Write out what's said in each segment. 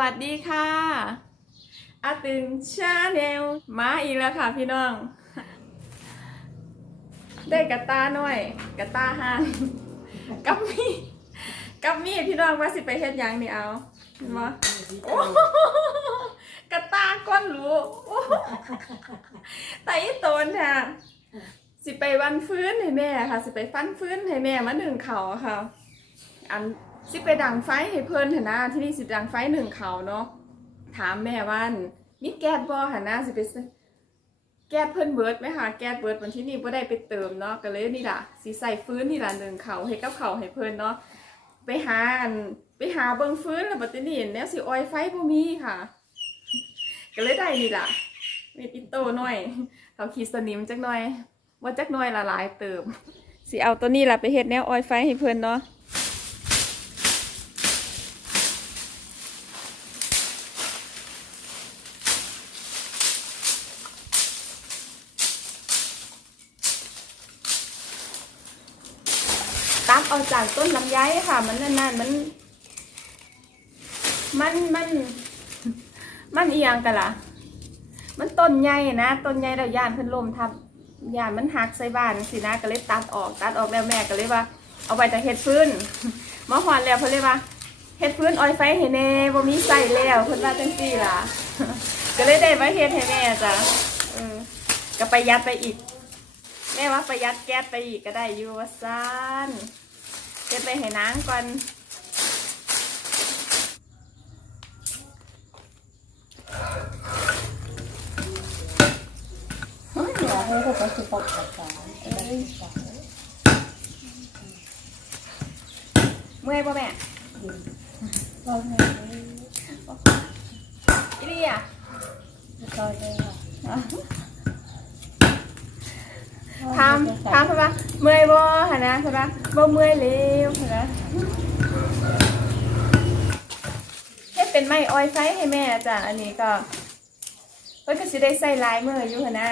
วัสดีค่ะอาตึงชาแนลมาอีกแล้วค่ะพี่น้อง ได้กระตาหน่อยกระตาห้างกับมีกับมีพี่น้องว่าสิไปเฮ็ดหยังนี่เอาเห็นบ่โอ้กระตาก้อนรู้โอ้ไตโตนค่ะสิไปวันฟื้นให้แม่ค่ะ สิไปฟันฟื้นให้แม่มาหนึ่งเขาค่ะ อัน สิไปดังไฟให้เพิ่นหนนะที่นี่สิดังไฟหนึ่งเขาเนาะถามแม่ว่านมีแก๊สบ่หนนะสิไปแก๊สเพิ่นเบิร์ดไหมคะแก๊สเบิร์ดวันที่นี่บ่ได้ไปเติมเนาะก็เลยนี่ล่ะสิใส่ฟื้นนี่ล่ะหนึ่งเขาให้กับเขาให้เพิ่นเนาะไปหาอันไปหาเบิ่งฟื้นแล้วบัดนี้แนวสิออยไฟบ่มีค่ะ ก็เลยได้นี่ล่ะมีอิโต้หน่อยเขาขีดสนิมจักหน่อยว่าจักหน่อยละลายเติมสิเอาตัวนี้ล่ะไปเฮ็ดแนวออยไฟให้เพิ่นเนาะ ตัดออกจาก ต้นลำไยค่ะ มันนั่นๆมัน มันมัน มันเอียงกันล่ะ มันต้นใหญ่นะต้นใหญ่แล้วย่านเพิ่นลมทับย่านมันหักใส่บ้านสินะก็เลยตัดออก ตัดออกแล้วแม่ก็เลยว่า เอาไปแต่เฮ็ดฟื้นมาหอนแล้วเพิ่นเลยว่าเฮ็ดฟื้นออยไฟให้แน่บ่มีใส่แล้วเพิ่นว่าจังซี่ล่ะ ก็เลยได้มาเฮ็ดให้แม่จ้ะเออก็ประหยัดไปอีก แม่ว่าประหยัดแก๊สไปอีกก็ได้อยู่ว่าซ่าน เก็บไปให้นางก่อนอยากให้เขาไปสุขภาพก่อนเอ้ยเมื่อยป่ะแม่เราไงอีลี่อะซอยเลยค่ะ ถามถามเพิ่นว่าเมื่อยบ่หั่นนะเพิ่นว่าบ่เมื่อยแล้วหั่นนะเฮ็ดเป็นไม้ออยไฟให้แม่จ้ะอันนี้ก็เพิ่นก็สิได้ใส่หลายมื้ออยู่หั่นนะ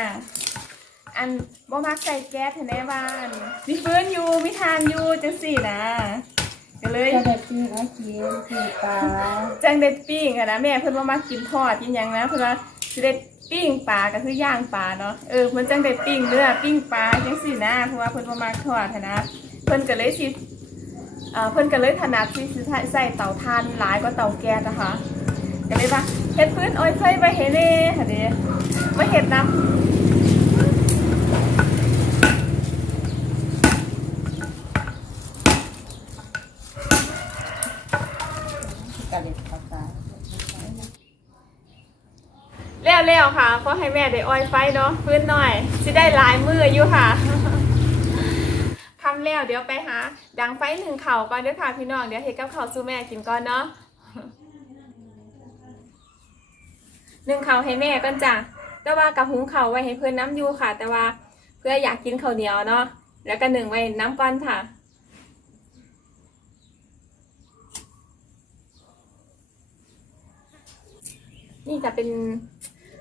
อันบ่มักใส่แก๊สหั่นแน่ว่าอันมีฟืนอยู่มีทานอยู่จังซี่นะก็เลยจะได้ปีนะกินปีปลาจังได้ปิ้งอะนะแม่เพิ่นว่ามากินทอดกินหยังนะเพิ่นว่าสิได้ ปิ้งปลาก็คือย่างปลาเนาะเออเพิ่นจังได้ปิ้งเนื้อปิ้งปลาจังสี่นะเพราะว่าเพิ่นบ่มาทอดนะเพิ่นก็เลยสิเอ่อเพิ่นก็เลยถนัดที่สิใส่เตาถ่านหลายกว่าเตาแก๊สนะคะก็เลยว่าเฮ็ดพื้นอ้อยไฟไว้ให้แน่หั่นเด้มาเฮ็ดน้กระเด็ดปลาปลาำแล้วๆ ค่ะขอให้แม่ได้อ้อยไฟเนาะพื้นหน่อยสิได้หลายมื้ออยู่ค่ะทำแล้วเดี๋ยวไปหา ดังไฟหนึ่งเข่าก่อนเด้อค่ะพี่น้องเดี๋ยวเฮ็ดกับข้าวสู้แม่กินก่อนเนาะหนึ่งเข่าให้แม่ก่อนจ้ะแต่ว่ากับหุงเข่าไว้ให้เพื่อนน้ำอยู่ค่ะ แต่ว่าเพื่ออยากกินข้าวเหนียวเนาะแล้วก็หนึ่งไว้น้ำก้อนค่ะนี่จะเป็น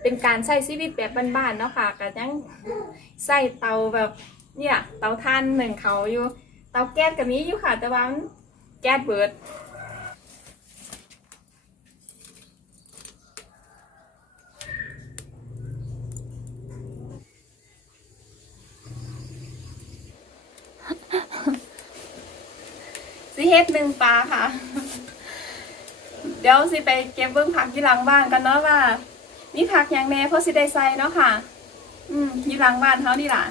เป็นการใช้ชีวิตแบบบ้านๆเนาะค่ะก็ยังใส่เตาแบบเนี่ยเตาท่านหนึ่งเขาอยู่ เตาแก๊สก็มีอยู่ค่ะ แต่ว่ามันแก๊สเบิดสิเฮ็ดหนึ่งปลาค่ะ เดี๋ยวสิไปเก็บเบิ้องผักที่หลังบ้านกันเนาะว่า มีผักอย่างแน่เพราะสิได้ใส่เนาะค่ะ อืมอยู่หลังบ้านเขานี่ล่ะ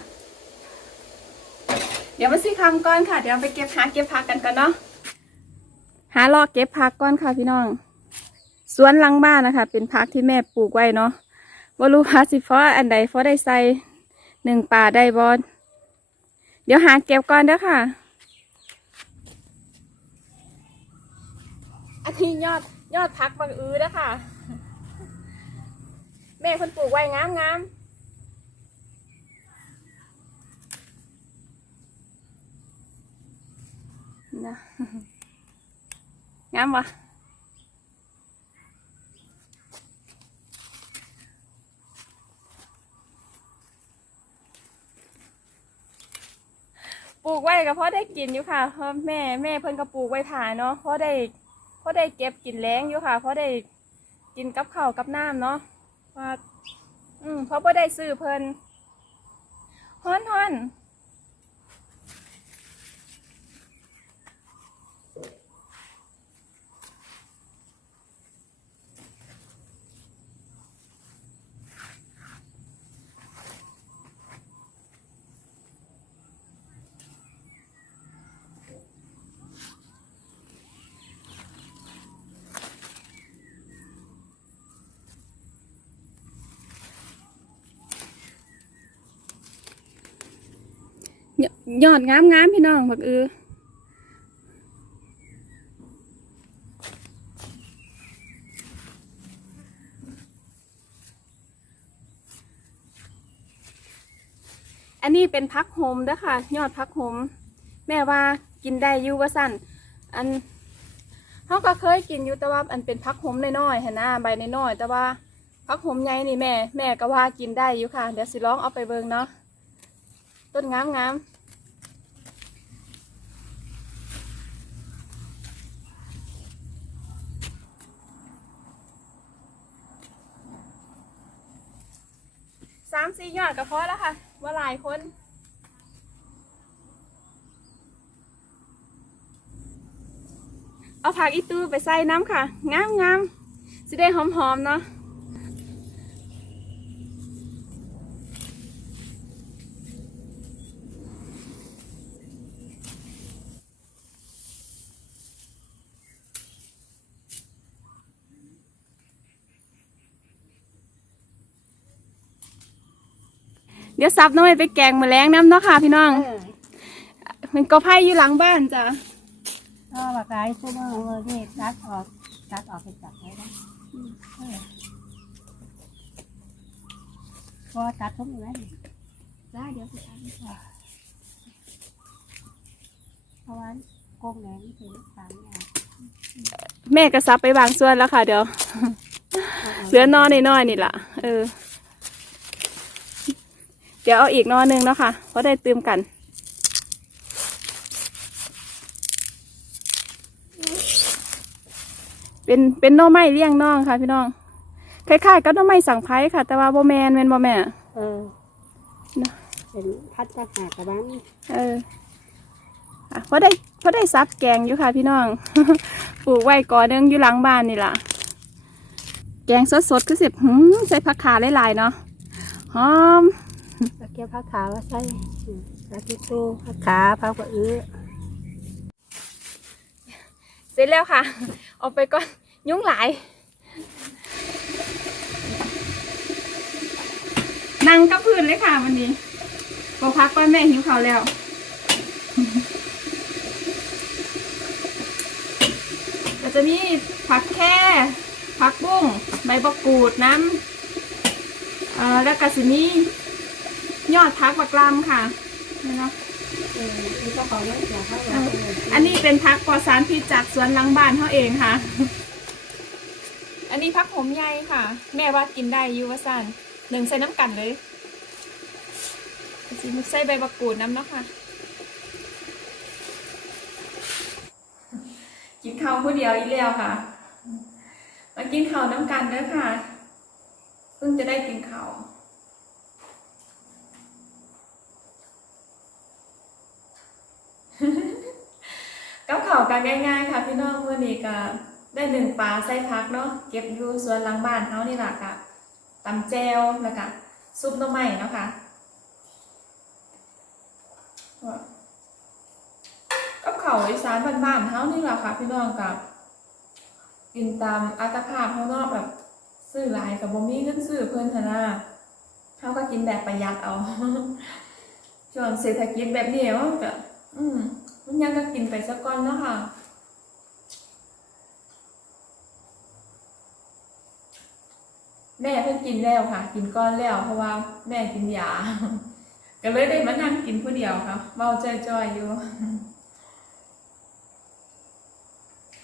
เดี๋ยวมาสิคำก่อนค่ะ เดี๋ยวไปเก็บหาเก็บผักกันกันเนาะ หาลอกเก็บผักก่อนค่ะพี่น้อง สวนหลังบ้านนะคะ เป็นผักที่แม่ปลูกไว้เนาะว่ารู้ว่าสิเพราะอันใดเพราะได้ใส่หนึ่งป่าได้บอลเดี๋ยวหาเก็บก่อนเด้อค่ะอันนี้ยอดยอดพักบางอื้อนะค่ะ แม่คนปลูกไว้งามงามนะงามวะปลูกไว้ก็เพราะได้กินอยู่ค่ะเพราะแม่แม่เพิ่นก็ปลูกไว้ถ่ายเนาะเพราะได้เพราะได้เก็บกินแล้งอยู่ค่ะเพราะได้กินกับข้าวกับน้ำเนาะ ว่า อืมเขาะบ่ได้ซื้อเพิ่นฮ้อนฮ้อน ยอดงามงามๆพี่น้องบักอืออันนี้เป็นพักโฮมเด้อค่ะ ยอดพักโฮมแม่ว่ากินได้อยู่ว่าสั่นอันเขาก็เคยกินอยู่แต่ว่าอันเป็นพักโฮมน้อยๆเห็นหน้าใบน้อยๆแต่ว่าพักโฮมใหญ่นี่แม่ แม่ก็ว่ากินได้อยู่ค่ะ เดี๋ยวสิลองเอาไปเบิ่งเนาะ ต้นงามงามสามสี่ยอดก็พอแล้วค่ะ ว่าหลายคนเอาผักอีตูไปใส่น้ำค่ะ งามงามสิได้หอมๆเนาะ เดี๋ยวซับน้อยไปแกงแมลงน้ำเนาะค่ะพี่น้องเออมันก็ไผ่อยู่หลังบ้านจ้ะก็บักไร้ซื้อมาเออนี่ตัดออกตัดออกไปจับไว้นะเออพอตัดทุกอย่างนี้ได้เดี๋ยวสิอันเพราะว่าโกงแหนนี่คือสามอย่างแม่ก็ซับไปบางส่วนแล้วค่ะเดี๋ยวเหลือนอนน้อยๆนี่แหละเออเดี๋ยวเอาอีกนอนหนึงเนาะค่ะเพราะได้ตืมกันเป็นเป็นหน่อไม้เลี้ยงน้องค่ะ พี่น้องคล้ายๆกับหน่อไม้สั่งไผ่ค่ะ แต่ว่าโบแมนแมนโบแม่เออเนอะเป็นพัดตะหากระบ้านเอออะเพราะได้เพราะได้ซับแกงอยู่ค่ะ พี่น้องปลูกไว้ก่อนหนึงอยู่หลังบ้านนี่ล่ะ แกงสดๆก็สิบหืมใส่ผักขาหลายๆเนาะหอมตะเกียบผ้าขาวใช่อืมตะเกียบตู้ผ้าขาผ้ากระอื้อเสร็จแล้วค่ะ ออกไปก่อน ยุ่งหลาย นั่งกับพื้นเลยค่ะวันนี้บอกพักก่อนแม่หิวข้าวแล้วก็จะมีผักแค่ผักบุ้งใบบักกูดน้ำเอ่อแล้วก็สิมี ยอดพักบักลำค่ะนี่เนาะอันนี้เป็นพักปอสารพิษจากสวนหลังบ้านเขาเองค่ะ อันนี้พักผมใหญ่ค่ะ แม่ว่ากินได้ยูว่าสันหนึ่งใส่น้ำกันเลยสิใส่ใบบักกูดน้ำเนาะค่ะ กินข้าวผู้เดียวอีแล้วค่ะ มากินข้าวน้ำกันเด้อค่ะ เพิ่งจะได้กินข้าว กับข้าวกันง่ายๆค่ะพี่น้องเมื่อนี้ก็ได้หนึ่งปลาใส่พักเนาะเก็บอยู่สวนหลังบ้านเฮานี่แหละค่ะตำแจวแล้วก็ซุปหน่อไม้เนาะค่ะกับข้าวอีสานบ้านๆเฮานี่แหละค่ะ พี่น้องกับกินตามอัตภาพเฮาเนาะแบบซื้อหลายกับบ่มีเงินซื้อเพิ่อนทนาเฮาก็กินแบบประหยัดเอาช่วงเศรษฐกิจแบบนี้ก็อืม มันยังก็กินไปสักก้อนเนาะค่ะแม่เพิ่งกินแล้วค่ะ กินก้อนแล้ว เพราะว่าแม่กินยา ก็เลยได้มานั่งกินผู้เดียวค่ะเมาจ้อยๆอยู่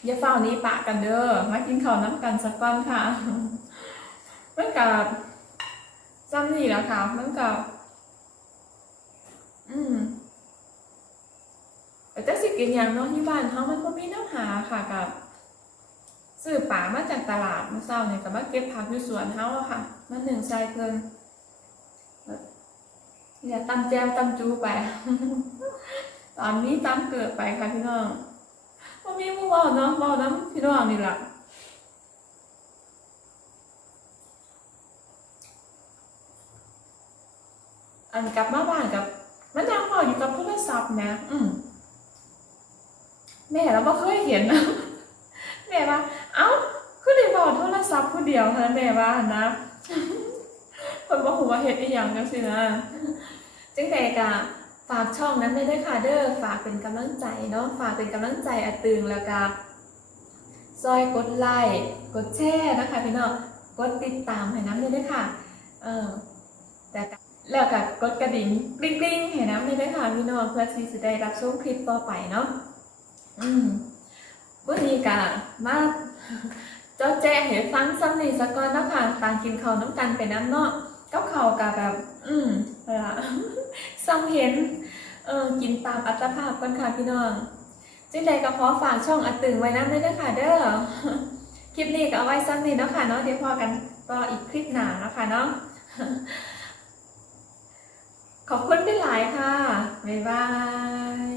อย่าเฝ้านี้ปะกันเด้อมากินข้าวน้ำกันสักก้อนค่ะมันกับจำนี่แหละค่ะมันกับอืม แต่จะสิกินอย่างน้องที่บ้านเขามันก็มีน้ำหาค่ะกับซื้อป่ามาจากตลาดมาเศร้าเนี่ยก็มาเก็บผักอยู่สวนเฮาอะค่ะมาหนึ่งใส่เพิ่นเนี่ยตำแจมตำจูไป ตอนนี้ตำเกิดไปค่ะพี่น้องว่ามีมู่เว้าเนาะเว้าน้ำพี่น้องนี่ล่ะอันกลับมาบ้านกับมันนั่งเฝ้าอยู่กับโทรศัพท์นะ อืม แม่เราไม่เคยเห็นนะแม่ว่า เอ้าคือได้บอกโทรศัพท์ผู้เดียวนะแม่ว่านะคนบอกผมว่าเฮ็ดอีหยังจังซี่นะจังใดกะฝากช่องนั้นได้ด้วยค่ะเด้อฝากเป็นกำลังใจเนาะฝากเป็นกำลังใจอตึงแล้วก็ซอยกดไลค์กดแชร์นะคะพี่น้องกดติดตามให้น้ำได้ด้วยค่ะเออแต่กแล้วก็กดกระดิ่งกริ๊งกริ๊งให้น้ำได้ด้วยค่ะพี่น้องเพื่อที่จะได้รับชมคลิปต่อไปเนาะ อืมวันนี้กะมาเจ้าแจ้ให้ฟังซ้ำนี่สักก่อนนะคะตางกินข้าวน้ำกันไปน้ำเนาะกับข้าวกะแบบ อืมเออซ้ำเห็น เออกินตามอัตภาพก่อนค่ะพี่น้องจึงใดก็ขอฝากช่องอัดตึงไว้น้ำด้วยเด้อค่ะเด้อคลิปนี้ก็เอาไว้ซ้ำนี่เนาะค่ะเนาะเดี๋ยวพอกันต่ออีกคลิปหนานะค่ะเนาะขอบคุณเป็นหลายค่ะ บ๊ายบาย